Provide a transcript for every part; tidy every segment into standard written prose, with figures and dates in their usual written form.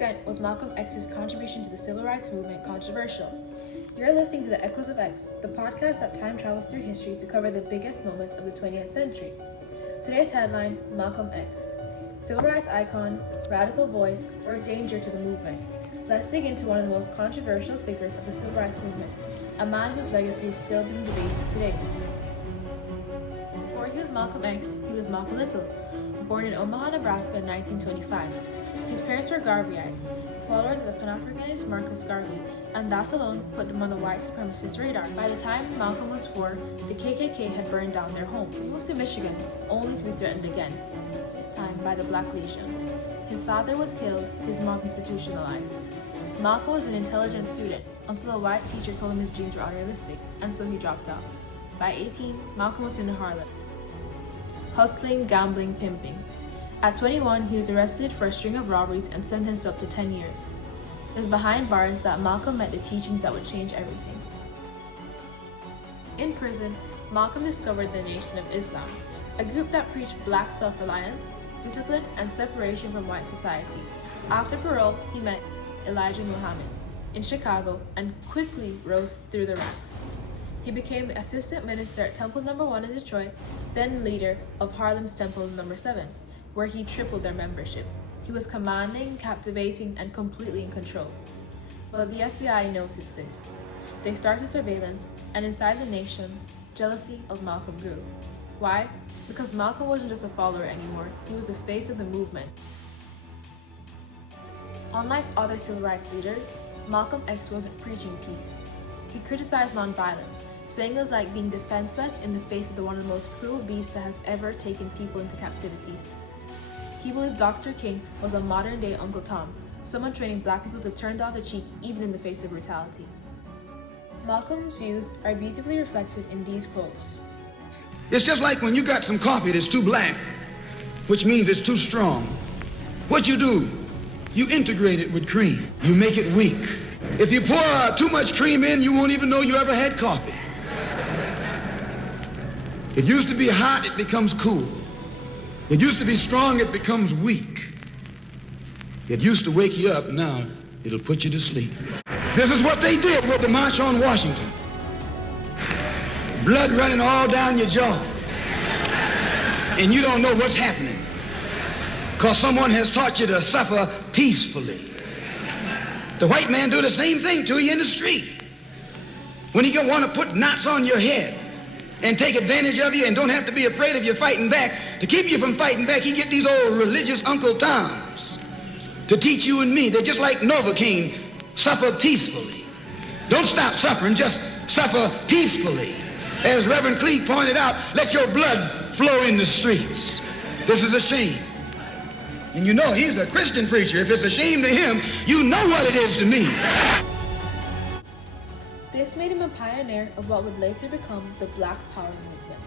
extent was Malcolm X's contribution to the civil rights movement controversial? You're listening to the Echoes of X, the podcast that time travels through history to cover the biggest moments of the 20th century. Today's headline, Malcolm X. Civil rights icon, radical voice, or danger to the movement. Let's dig into one of the most controversial figures of the civil rights movement, a man whose legacy is still being debated today. Before he was Malcolm X, he was Malcolm Little, born in Omaha, Nebraska in 1925. His parents were Garveyites, followers of the Pan-Africanist Marcus Garvey, and that alone put them on the white supremacist radar. By the time Malcolm was 4, the KKK had burned down their home. He moved to Michigan, only to be threatened again, this time by the Black Legion. His father was killed, his mom institutionalized. Malcolm was an intelligent student until a white teacher told him his dreams were unrealistic, and so he dropped out. By 18, Malcolm was in Harlem, hustling, gambling, pimping. At 21, he was arrested for a string of robberies and sentenced up to 10 years. It was behind bars that Malcolm met the teachings that would change everything. In prison, Malcolm discovered the Nation of Islam, a group that preached black self-reliance, discipline, and separation from white society. After parole, he met Elijah Muhammad in Chicago and quickly rose through the ranks. He became assistant minister at Temple No. 1 in Detroit, then leader of Harlem's Temple No. 7, where he tripled their membership. He was commanding, captivating, and completely in control. But the FBI noticed this. They started surveillance, and inside the nation, jealousy of Malcolm grew. Why? Because Malcolm wasn't just a follower anymore, he was the face of the movement. Unlike other civil rights leaders, Malcolm X wasn't preaching peace. He criticized nonviolence, saying it was like being defenseless in the face of one of the most cruel beasts that has ever taken people into captivity. He believed Dr. King was a modern-day Uncle Tom, someone training black people to turn the other cheek even in the face of brutality. Malcolm's views are beautifully reflected in these quotes. It's just like when you got some coffee that's too black, which means it's too strong. What you do, you integrate it with cream. You make it weak. If you pour too much cream in, you won't even know you ever had coffee. It used to be hot, it becomes cool. It used to be strong, it becomes weak. It used to wake you up, now it'll put you to sleep. This is what they did with the March on Washington. Blood running all down your jaw. And you don't know what's happening, because someone has taught you to suffer peacefully. The white man do the same thing to you in the street. When he want to put knots on your head and take advantage of you and don't have to be afraid of you fighting back, to keep you from fighting back, he get these old religious Uncle Toms to teach you and me. They're just like Novocaine, suffer peacefully. Don't stop suffering, just suffer peacefully. As Reverend Cleage pointed out, let your blood flow in the streets. This is a shame. And you know he's a Christian preacher. If it's a shame to him, you know what it is to me. This made him a pioneer of what would later become the Black Power movement,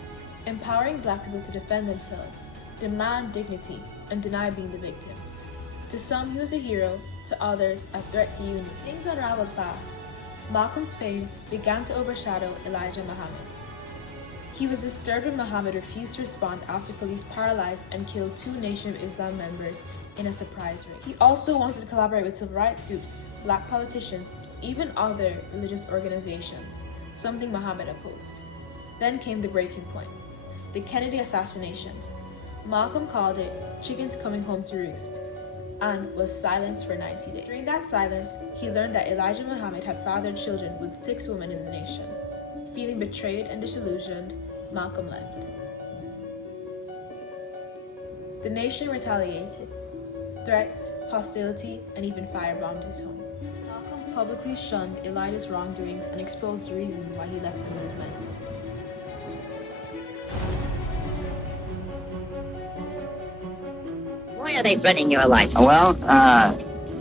empowering black people to defend themselves, demand dignity, and deny being the victims. To some, he was a hero, to others, a threat to unity. Things unraveled fast. Malcolm's fame began to overshadow Elijah Muhammad. He was disturbed when Muhammad refused to respond after police paralyzed and killed 2 Nation of Islam members in a surprise raid. He also wanted to collaborate with civil rights groups, black politicians, even other religious organizations, something Muhammad opposed. Then came the breaking point, the Kennedy assassination. Malcolm called it chickens coming home to roost and was silenced for 90 days. During that silence, he learned that Elijah Muhammad had fathered children with 6 women in the nation. Feeling betrayed and disillusioned, Malcolm left. The nation retaliated. Threats, hostility, and even firebombed his home. Malcolm publicly shunned Elijah's wrongdoings and exposed the reason why he left the movement. Why are they threatening your life? Well,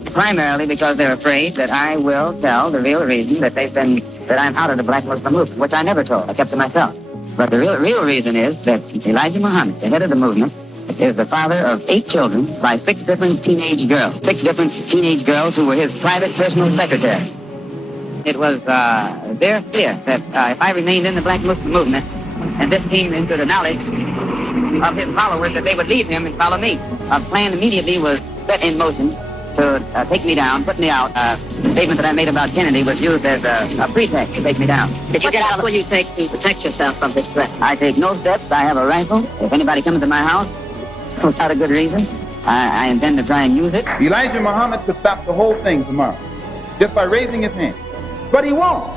primarily because they're afraid that I will tell the real reason that I'm out of the Black Muslim movement, which I never told. I kept to myself. But the real reason is that Elijah Muhammad, the head of the movement, is the father of 8 children by 6 different teenage girls. 6 different teenage girls who were his private personal secretary. It was their fear that if I remained in the Black Muslim movement, and this came into the knowledge of his followers, that they would leave him and follow me. A plan immediately was set in motion to take me down, put me out. The statement that I made about Kennedy was used as a pretext to take me down. Did you get out? What will you take to protect yourself from this threat? I take no steps. I have a rifle. If anybody comes to my house without a good reason, I intend to try and use it. Elijah Muhammad could stop the whole thing tomorrow just by raising his hand. But he won't.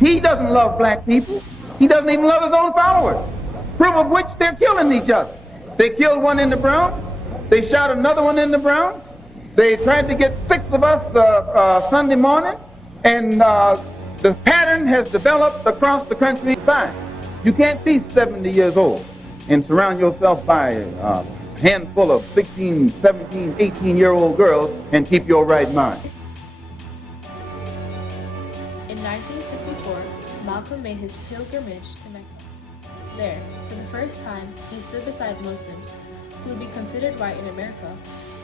He doesn't love black people. He doesn't even love his own followers. Proof of which they're killing each other. They killed one in the Bronx. They shot another one in the Bronx. They tried to get 6 of us Sunday morning. And the pattern has developed across the country. Fine. You can't be 70 years old and surround yourself by a handful of 16, 17, 18-year-old girls and keep your right mind. In 1964, Malcolm made his pilgrimage to Mecca. There, for the first time, he stood beside Muslims who would be considered white in America,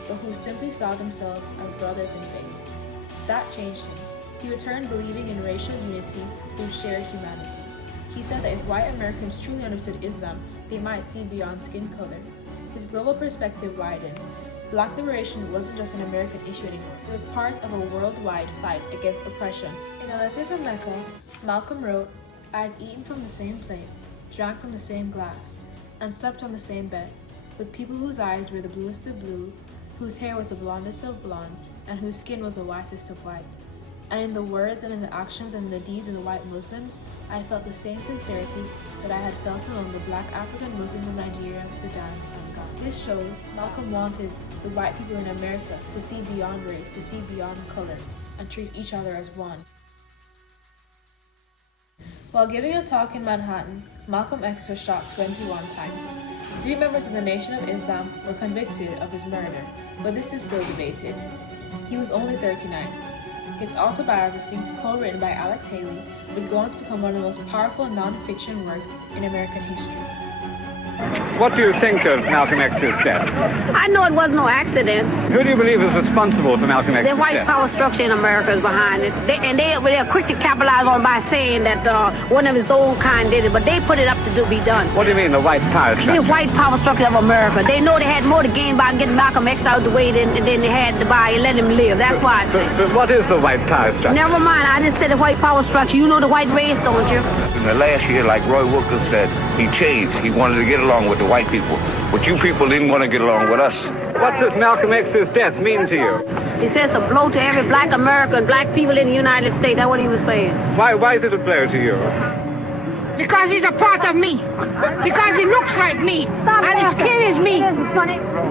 but who simply saw themselves as brothers in faith. That changed him. He returned believing in racial unity through shared humanity. He said that if white Americans truly understood Islam, they might see beyond skin color. His global perspective widened. Black liberation wasn't just an American issue anymore. It was part of a worldwide fight against oppression. In a letter from Mecca, Malcolm wrote, "I have eaten from the same plate, drank from the same glass, and slept on the same bed, with people whose eyes were the bluest of blue, whose hair was the blondest of blonde, and whose skin was the whitest of white. And in the words and in the actions and in the deeds of the white Muslims, I felt the same sincerity that I had felt among the black African Muslims of Nigeria, Sudan, and Ghana." This shows Malcolm wanted the white people in America to see beyond race, to see beyond color, and treat each other as one. While giving a talk in Manhattan, Malcolm X was shot 21 times. 3 members of the Nation of Islam were convicted of his murder, but this is still debated. He was only 39. His autobiography, co-written by Alex Haley, would go on to become one of the most powerful non-fiction works in American history. What do you think of Malcolm X's death? I know it was no accident. Who do you believe is responsible for Malcolm X's The white death? power structure in America is behind it. They're quick to capitalize on by saying that one of his own kind did it, but they put it up to be done. What do you mean, the white power The structure? white power structure of America. They know they had more to gain by getting Malcolm X out of the way than they had to buy and let him live. That's why I say. But what is the white power structure? Never mind, I didn't say the white power structure. You know the white race, don't you? In the last year, like Roy Wilkins said, he changed. He wanted to get along with the white people. But you people didn't want to get along with us. What does Malcolm X's death mean to you? He says a blow to every black American, black people in the United States. That's what he was saying. Why is it a blow to you? Because he's a part of me. Because he looks like me. And his skin is me.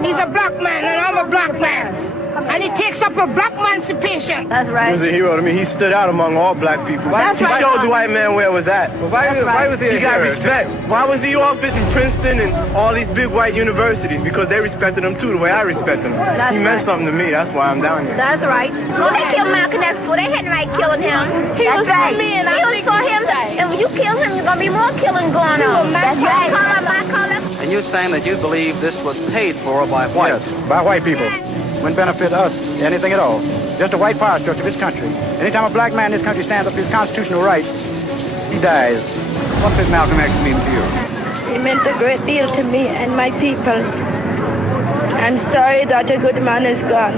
He's a black man and I'm a black man. And he takes up a black emancipation. That's right. He was a hero to me. He stood out among all black people. That's He right. showed the white man where it was at. Well, why was he a He got hero? respect. Why was he off in Princeton and all these big white universities? Because they respected him too, the way I respect him. That's He meant right. something to me. That's why I'm down here. That's right. Well, they killed Malcolm X before. They had right killing him. He was for me, and I was for him. And when you kill him, there's going to be more killing going on. That's right. My color. And you're saying that you believe this was paid for by whites? Yes, by white people. Wouldn't benefit us anything at all. Just a white power structure of this country. Anytime a black man in this country stands up for his constitutional rights, he dies. What did Malcolm X mean to you? He meant a great deal to me and my people. I'm sorry that a good man is gone.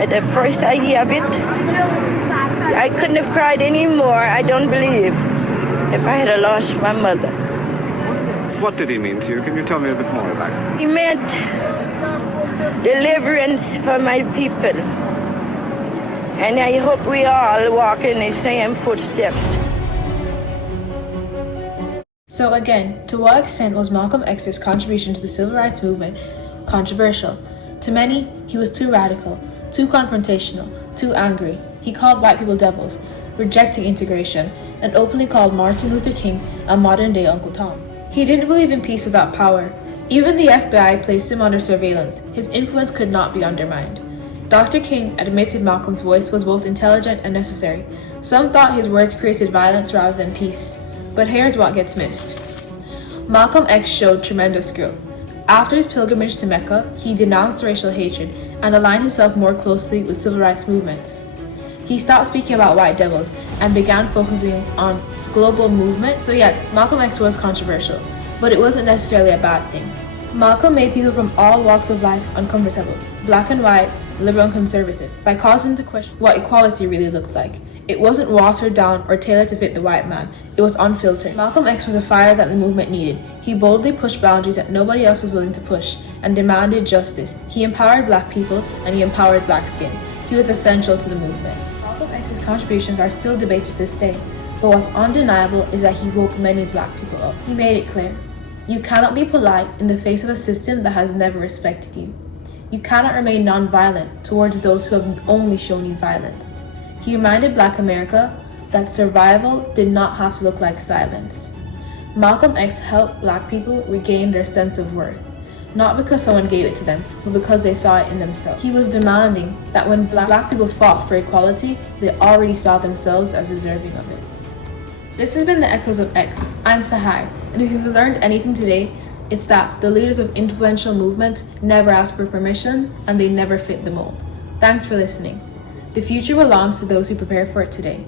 At the first I hear of it, I couldn't have cried anymore, I don't believe, if I had lost my mother. What did he mean to you? Can you tell me a bit more about it? He meant deliverance for my people. And I hope we all walk in the same footsteps. So again, to what extent was Malcolm X's contribution to the civil rights movement controversial? To many, he was too radical, too confrontational, too angry. He called white people devils, rejecting integration, and openly called Martin Luther King a modern-day Uncle Tom. He didn't believe in peace without power. Even the FBI placed him under surveillance. His influence could not be undermined. Dr. King admitted Malcolm's voice was both intelligent and necessary. Some thought his words created violence rather than peace. But here's what gets missed. Malcolm X showed tremendous growth. After his pilgrimage to Mecca, he denounced racial hatred and aligned himself more closely with civil rights movements. He stopped speaking about white devils and began focusing on global movement. So yes, Malcolm X was controversial, but it wasn't necessarily a bad thing. Malcolm made people from all walks of life uncomfortable, black and white, liberal and conservative, by causing them to question what equality really looked like. It wasn't watered down or tailored to fit the white man. It was unfiltered. Malcolm X was a fire that the movement needed. He boldly pushed boundaries that nobody else was willing to push and demanded justice. He empowered black people and he empowered black skin. He was essential to the movement. Malcolm X's contributions are still debated to this day, but what's undeniable is that he woke many black people up. He made it clear. You cannot be polite in the face of a system that has never respected you. You cannot remain non-violent towards those who have only shown you violence. He reminded Black America that survival did not have to look like silence. Malcolm X helped black people regain their sense of worth, not because someone gave it to them, but because they saw it in themselves. He was demanding that when black people fought for equality, they already saw themselves as deserving of it. This has been the Echoes of X. I'm Sahai, and if you've learned anything today, it's that the leaders of influential movements never ask for permission and they never fit the mold. Thanks for listening. The future belongs to those who prepare for it today.